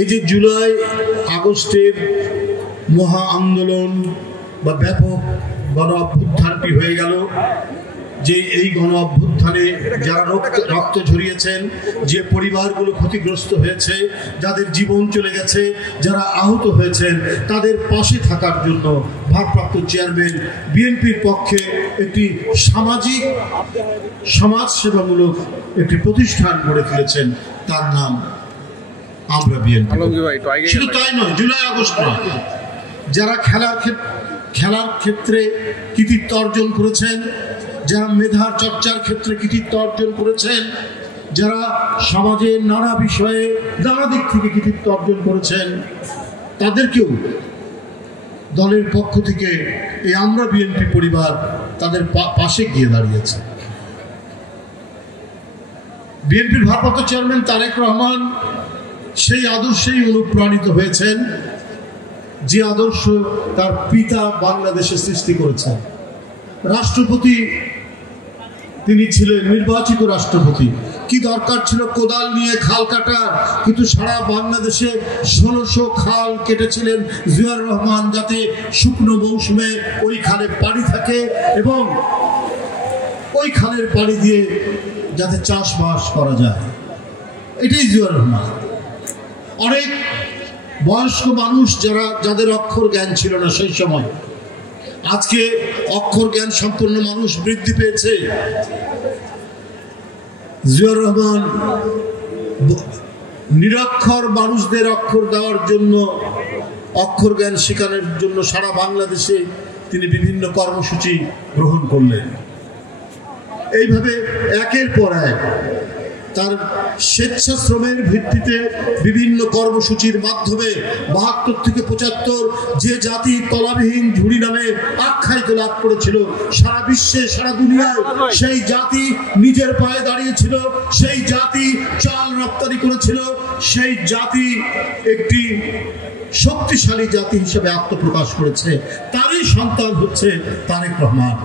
এই যে জুলাই আগস্টের মহা আন্দোলন বা ব্যাপক গণ অভ্যুত্থানটি হয়ে গেল, যে এই গণ অভ্যুত্থানে যারা রক্ত ঝরিয়েছেন, যে পরিবারগুলো ক্ষতিগ্রস্ত হয়েছে, যাদের জীবন চলে গেছে, যারা আহত হয়েছেন, তাদের পাশে থাকার জন্য ভারপ্রাপ্ত চেয়ারম্যান বিএনপির পক্ষে একটি সমাজসেবামূলক একটি প্রতিষ্ঠান গড়ে তুলেছেন, তার নাম আমরা বিএনপি। শুধু তাই নয়, জুলাই আগস্ট নয়, যারা খেলার ক্ষেত্রে কৃতিত্ব অর্জন করেছেন, যারা মেধার চর্চার ক্ষেত্রে কৃতিত্ব অর্জন করেছেন, যারা সমাজের নানা বিষয়ে নানা দিক থেকে কৃতিত্ব অর্জন করেছেন, তাদেরকেও দলের পক্ষ থেকে এই আমরা বিএনপি পরিবার তাদের পাশে গিয়ে দাঁড়িয়েছে। বিএনপির ভারপ্রাপ্ত চেয়ারম্যান তারেক রহমান সেই আদর্শেই অনুপ্রাণিত হয়েছেন, যে আদর্শ তার পিতা বাংলাদেশে সৃষ্টি করেছেন। রাষ্ট্রপতি তিনি ছিলেন, নির্বাচিত রাষ্ট্রপতি। কি দরকার ছিল কোদাল নিয়ে খাল কাটার? কিন্তু সারা বাংলাদেশে 1600 খাল কেটেছিলেন জিয়াউর রহমান, যাতে শুকনো মৌসুমে ওই খালে পানি থাকে এবং ওই খালের পানি দিয়ে যাতে চাষবাস করা যায়। এটাই জিয়াউর রহমান। অনেক বয়স্ক মানুষ যাদের অক্ষর জ্ঞান ছিল না সেই সময়, আজকে অক্ষর জ্ঞান সম্পন্ন মানুষ বৃদ্ধি পেয়েছে। জিয়াউর রহমান নিরক্ষর মানুষদের অক্ষর দেওয়ার জন্য, অক্ষর জ্ঞান শেখানোর জন্য সারা বাংলাদেশে তিনি বিভিন্ন কর্মসূচি গ্রহণ করলেন। এইভাবে একের পর এক তার স্বেচ্ছাশ্রমের ভিত্তিতে বিভিন্ন কর্মসূচির মাধ্যমে 72 থেকে 75 যে জাতি তলাবিহীন ঝুড়ি নামে আখ্যায়িত লাভ করেছিল, সারা বিশ্বে সারা দুনিয়ায় সেই জাতি নিজের পায়ে দাঁড়িয়েছিল, সেই জাতি চাল রপ্তানি করেছিল, সেই জাতি একটি শক্তিশালী জাতি হিসেবে আত্মপ্রকাশ করেছে। তারই সন্তান হচ্ছে তারেক রহমান।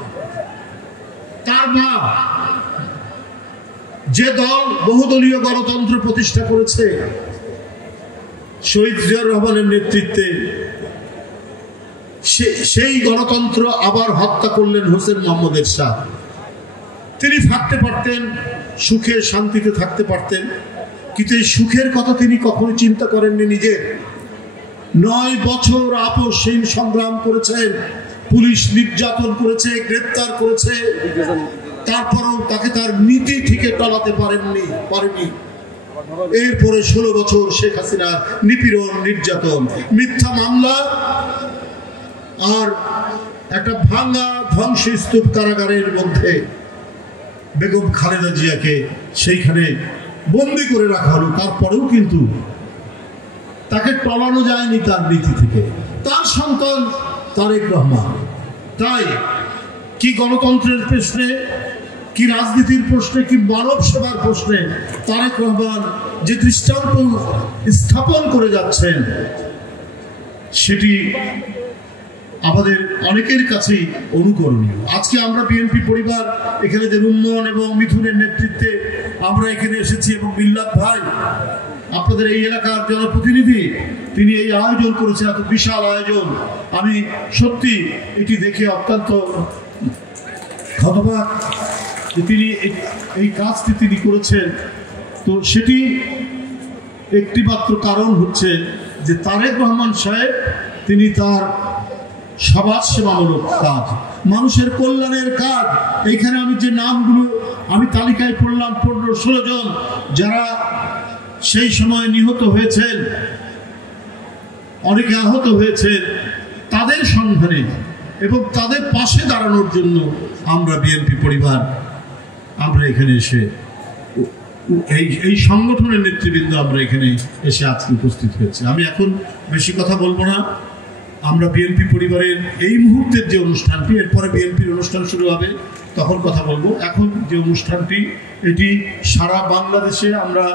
তার মা যে দল বহুদলীয় গণতন্ত্র প্রতিষ্ঠা করেছে, শহীদ জিয়াউর রহমানের নেতৃত্বে, সেই গণতন্ত্র আবার হত্যা করলেন হোসেন মোহাম্মদ এরশাদ। তিনি থাকতে পারতেন, সুখে শান্তিতে থাকতে পারতেন, কিন্তু এই সুখের কথা তিনি কখনো চিন্তা করেননি নিজের। 9 বছর আপসহীন সংগ্রাম করেছেন, পুলিশ নির্যাতন করেছে, গ্রেপ্তার করেছে, তারপরেও তাকে তার নীতি থেকে টলাতে পারেনি। এরপরে 16 বছর শেখ হাসিনা নিপীড়ন, নির্যাতন, মিথ্যা মামলা আর একটা ভাঙা ধ্বংসস্তূপ কারাগারের মধ্যে বেগম খালেদা জিয়াকে সেইখানে বন্দি করে রাখা হলো। তারপরেও কিন্তু তাকে টলানো যায়নি তার নীতি থেকে। তার সন্তান তারেক রহমান। তাই কি গণতন্ত্রের প্রশ্নে, কি রাজনীতির প্রশ্নে, কি মানব সেবার প্রশ্নে তারেক রহমান যে দৃষ্টান্ত স্থাপন করে যাচ্ছেন, সেটি আমাদের অনেকের কাছেই অনুকরণীয়। আজকে আমরা বিএনপি পরিবার এখানে যে রুম্মন এবং মিথুনের নেতৃত্বে আমরা এখানে এসেছি, এবং মিল্লাত ভাই আপনাদের এই এলাকার জনপ্রতিনিধি, তিনি এই আয়োজন করেছেন, এত বিশাল আয়োজন। আমি সত্যি এটি দেখে অত্যন্ত হতবাক যে তিনি এই কাজটি তিনি করেছেন। তো সেটি একটি মাত্র কারণ হচ্ছে যে তারেক রহমান সাহেব তিনি তার সমাজসেবামূলক কাজ, মানুষের কল্যাণের কাজ। এইখানে আমি যে নামগুলো আমি তালিকায় পড়লাম, 15-16 জন যারা সেই সময় নিহত হয়েছেন, অনেকে আহত হয়েছেন, তাদের সন্ধানে এবং তাদের পাশে দাঁড়ানোর জন্য আমরা বিএনপি পরিবার আমরা এখানে এসে এই সংগঠনের নেতৃবৃন্দ আমরা এখানে এসে আজকে উপস্থিত হয়েছি। আমি এখন বেশি কথা বলবো না, আমরা বিএনপি পরিবারের এই মুহূর্তের যে অনুষ্ঠানটি, এরপরে বিএনপির অনুষ্ঠান শুরু হবে, তখন কথা বলবো। এখন যে অনুষ্ঠানটি, এটি সারা বাংলাদেশে আমরা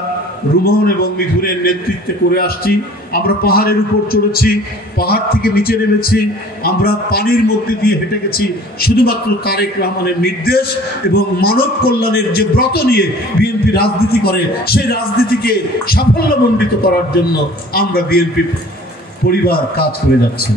রুমন এবং মিঠুনের নেতৃত্বে করে আসছি। আমরা পাহাড়ের উপর চড়েছি, পাহাড় থেকে নিচে নেমেছি, আমরা পানির মধ্যে দিয়ে হেঁটে গেছি, শুধুমাত্র তারেক রহমানের নির্দেশ এবং মানব কল্যাণের যে ব্রত নিয়ে বিএনপি রাজনীতি করে, সেই রাজনীতিকে সাফল্যমণ্ডিত করার জন্য আমরা বিএনপি পরিবার কাজ করে যাচ্ছি।